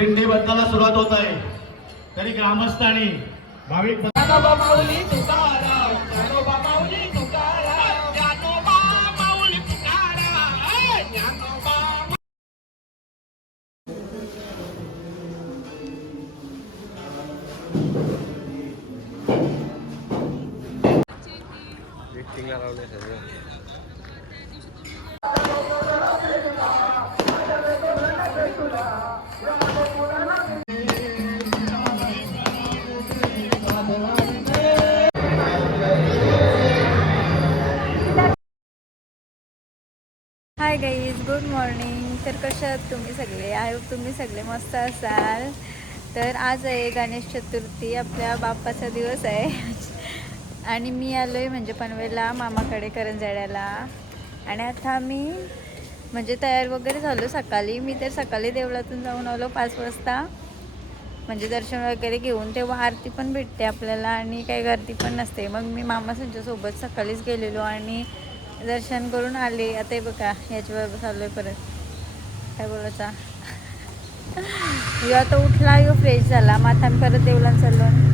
दिंडी बदलायला सुरुवात होत आहे. तरी ग्रामस्थांनी भाविक Dnyanoba Mauli Tukaram, Dnyanoba Mauli Tukaram, Dnyanoba Mauli Tukaram, Dnyanoba. Hi guys, good morning. तर कशा आहात तुम्ही सगळे? आय होप तुम्ही सगळे मस्त असाल. तर आज आहे गणेश चतुर्थी, आपल्या बाप्पाचा दिवस आहे. आणि मी आलो आहे म्हणजे पनवेलला मामाकडे करंजाड्याला. आणि आता मी म्हणजे तयार वगैरे झालो सकाळी. मी तर सकाळी देवळातून जाऊन आलो 5 वाजता, म्हणजे दर्शन वगैरे घेऊन. तेव्हा आरती पण भेटते आपल्याला आणि काही गर्दी पण नसते. मग मी मामा संच्यासोबत सकाळीच गेलेलो आणि दर्शन करून आले. आता हे बघा, याच्यावर चालू आहे परत काय बोलायचा. यो आता उठला, यो फ्रेश झाला, मग आता आम्ही परत देवळात चाललो.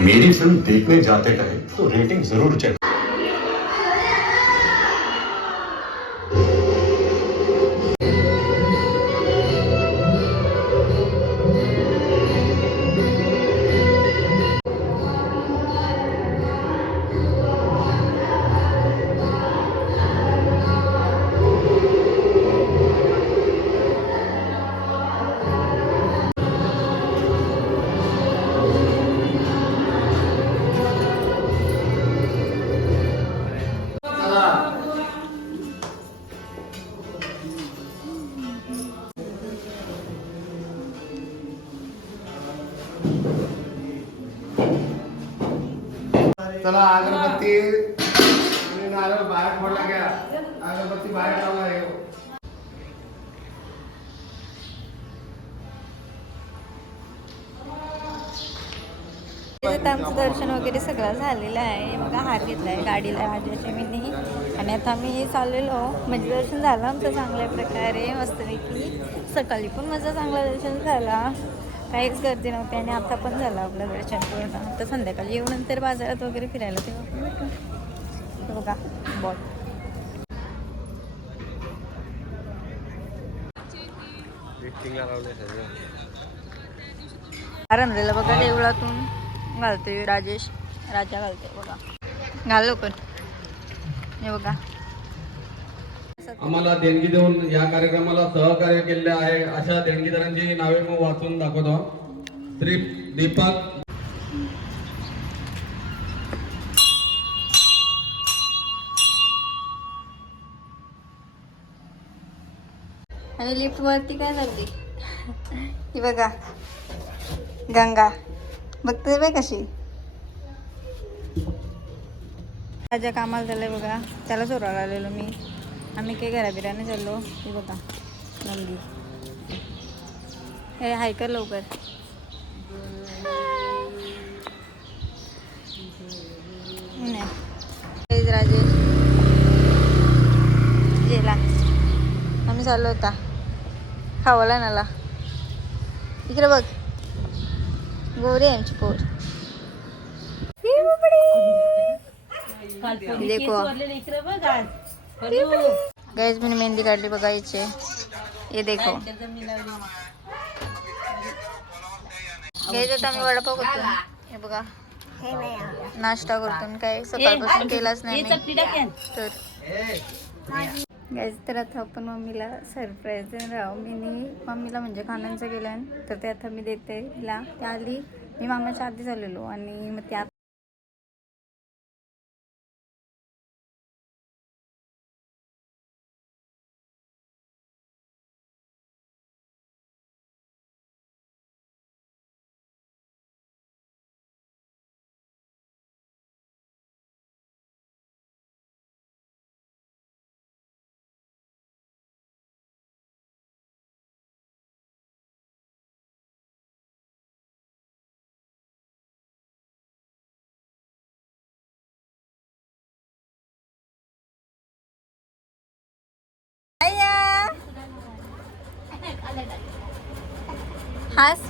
मेरी फिल्म देखने जाते कहे तो रेटिंग जरूर चेक। चला अगरबत्ती आणि नारळ बाहेर फोडला गेला. अगरबत्ती बाहेर लावला आहे. आमचं दर्शन वगैरे सगळं झालेलं आहे. मग हार घेतला आहे गाडीला राजाच्या मीनी. आणि आता आम्ही चाललेलो, म्हणजे दर्शन झालं आमचं चांगल्या प्रकारे मस्तपैकी. सकाळी पण माझं चांगलं दर्शन झाला, काहीच गर्दी नव्हती. आणि आता पण झालं आपलं दर्शन पूर्ण. आता संध्याकाळी येऊ नंतर बाजारात वगैरे फिरायला तेव्हा भेटू. बघा बॉल आणलेलं बघा देवळातून. घालतोय राजा घालतोय बघा. घाल लवकर. हे बघा, आम्हाला देणगी देऊन या कार्यक्रमाला सहकार्य केले आहे अशा देणगीदारांची नावे मी वाचून दाखवतो. श्री दीपक आणि लिफ्ट वरती काय झाली ही बघा, गंगा बघते बाय कशी. राजा कामाला झालंय बघा, त्याला सोडायला आलेलो मी. आम्ही काही घराबिराने चाललो. हे बघा नंदी. हे हाय कर लवकर. नाही राजेश गेला. आम्ही चाललो होता खावाला नाला. इकडे बघ, गोरे आमची पोर. देखो गैस मैंने मेहंदी काढली बघायचे. ये देखो गैस, आता आम्ही वडापाव करतो. हे बघा नाश्ता करतो. काय सकाळपासून केलाच नाही तर गॅस. तर आता आपण मम्मीला सरप्राईज देऊन राहू. मम्मीला म्हणजे खाण्यांचं गेलं तर ते आता मी देते तिला. त्या आली, मी मामाच्या आधी झालेलो आणि मग त्या आया हास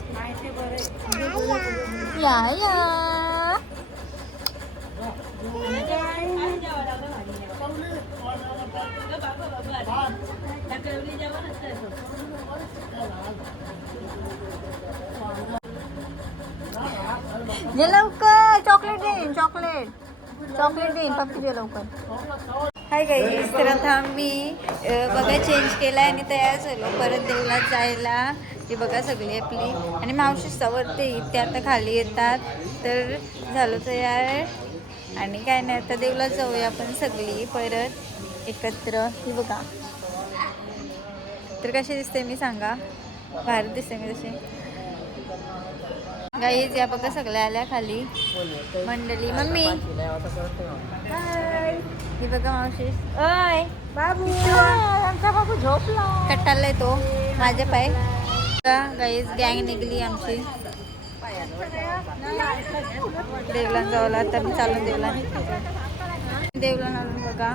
या ये लवकर चॉकलेट देईन पप्पी दे लवकर. हाय गाईज, तर आता मी बघा चेंज केला आणि तयार झालो परत देवळात जायला. ती बघा सगळी आपली आणि मावशी सवरते ते आता खाली येतात. तर झालं तयार आणि काय नाही आता देवळात जाऊया आपण सगळी परत एकत्र. ही बघा तर कशी दिसते मी सांगा, भारी दिसते मी तशी. गाईज या बघा सगळ्या आल्या खाली मंडळी. मम्मी ही बघा मावशी. ओय बाबू, आमचा बाबू झोपला कट्टालाय तो माझ्या पाय. गाईज गँग निघली आमची देवला जावला. तर मी चालून देवला आलो बघा.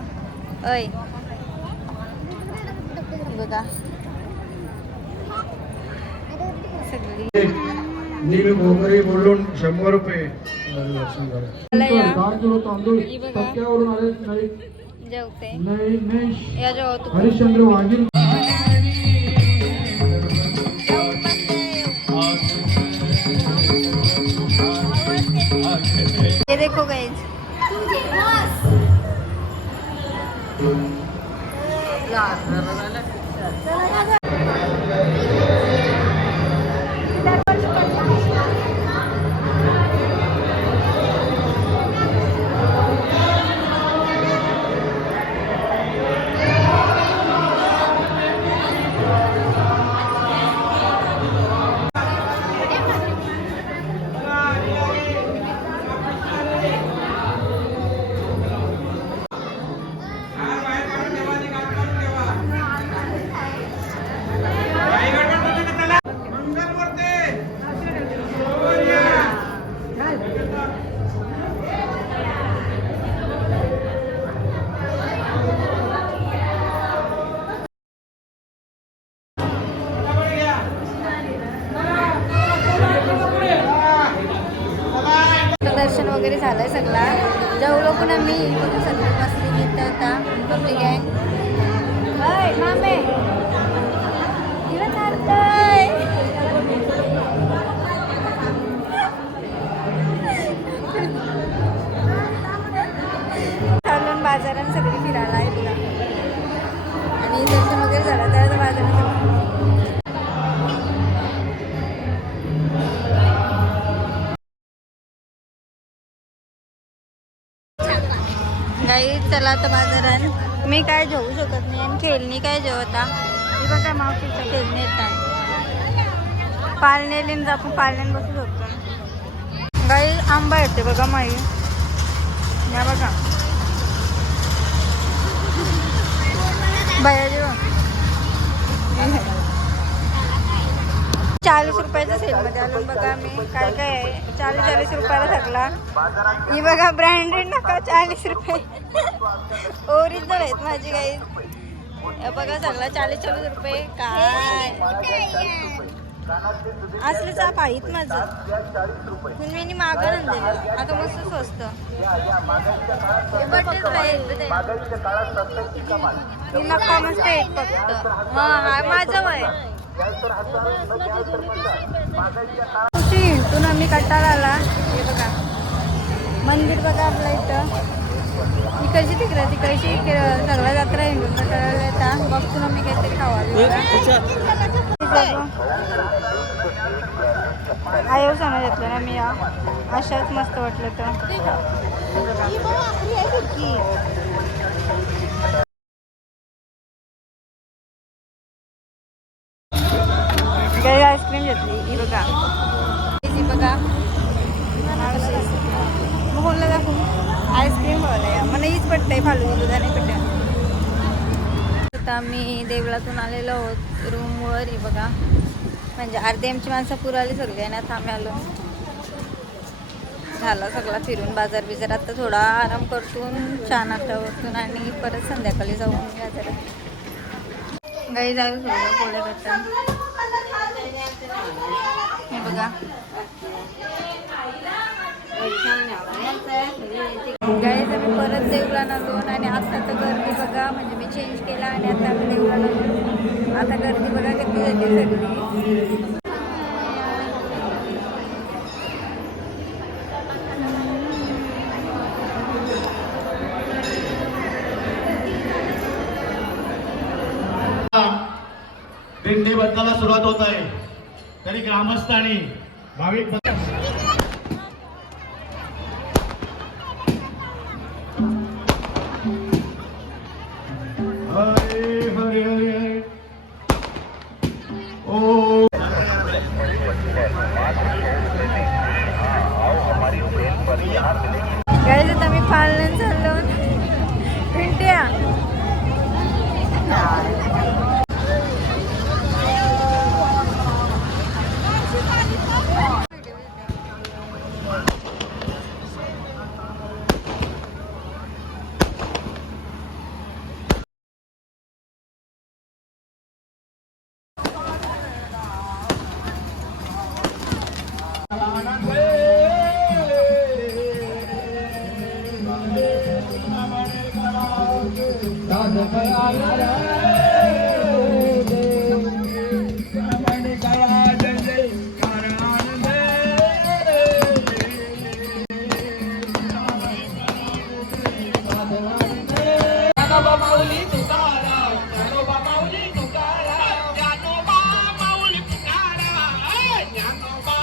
अय बघा सगळी नील भोकरी बोलून 100 रुपये. जेवते या जेव्हा तू हरिश्चंद्र वाघील. ये देखो गाइस दर्शन वगैरे झालंय सगळा. जेवलो पण आम्ही बघा सगळे बसली मिळते आता आपली गँग. मामे चालून बाजारात सगळी फिरायला आहे तुला आणि दर्शन वगैरे झालं तर आता बाजारात गाई. चला आता बाजारात. मी काय जेवू शकत नाही आणि खेळणी काय जेवता. हे बघा मावशीचं खेळणी येतात पाळणेली आपण पाळण्यात बसू शकतो. गाई आंबा येते बघा माई या बघा बाया जेव्हा 40 रुपयाच्या सेलमध्ये आलो बघा. मी काय काय आहे 40 रुपयाला सगळा. ही बघा ब्रँडेड नका 40 रुपये ओरिजिनल आहेत माझी गाई. बघा सगळा 40 रुपये. काय असले चाप आहेत माझं तुम्ही मागं आणलेलं आता मस्त स्वस्त. नका मस्त आहेत फक्त. हा माझं वय हिंडून आम्ही कट्टाला आला. हे बघा मंदिर बघा आपलं इथं. इकडची तिकडची सगळ्या जत्रा हिंडून कट्टाला येतात. बघतो आम्ही काहीतरी खावा. आयो सांगा घेतलं ना मी. अशाच मस्त वाटलं तर काही आईस्क्रीम घेतली. ही बघा ही बघा मग बोललं दाखवू आईस्क्रीम बघायला मला हीच पटतंय फालू दुधाने पट्ट्या. आता आम्ही देवळातून आलेलो आहोत रूमवर. ही बघा म्हणजे अर्धी आमची माणसं पुरं आली सगळी आणि आता आम्ही आलो. झाला सगळा फिरून बाजार बिजार. आता थोडा आराम करतून छान आपल्यावरतून आणि परत संध्याकाळी जाऊन बाजारात. गाई जाऊ सोडलं पोळे करतात. हे बघा गाईज आम्ही परत देवळात आलो आणि आता तर गर्दी बघा, म्हणजे मी चेंज केला आणि आता आम्ही देवळात आलो. आता गर्दी बघा किती झाली सगळी. दिंडी बदलाला सुरुवात होत आहे. तरी ग्रामस्थांनी भाविक हरे हरे हरे ओ गाईज आता मी पालन चाललो पिंट्या. ज्ञानोबा माऊली तुकाराम, ज्ञानोबा माऊली तुकाराम, ज्ञानोबा माऊली तुकाराम, ज्ञानोबा.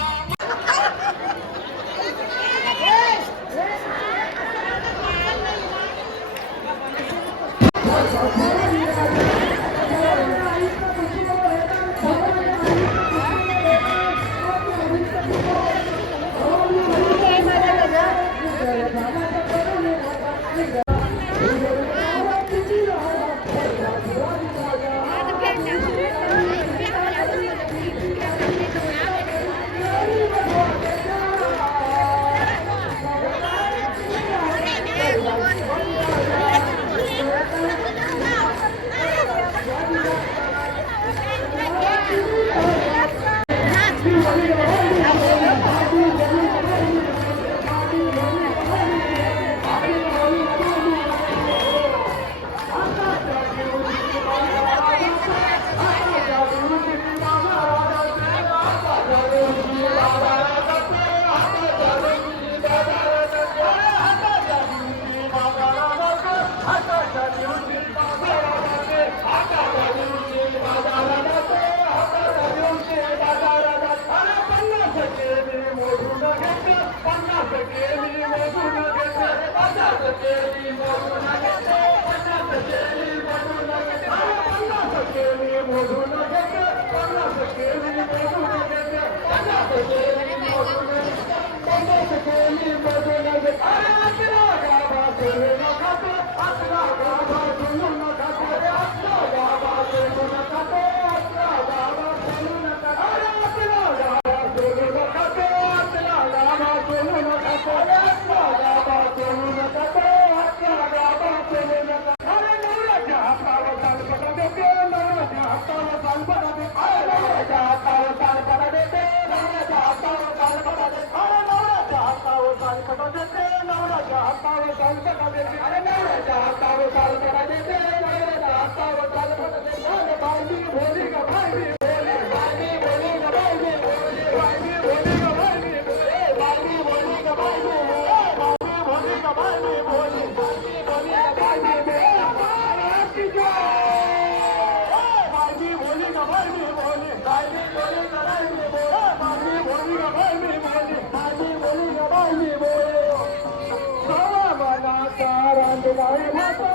Bye.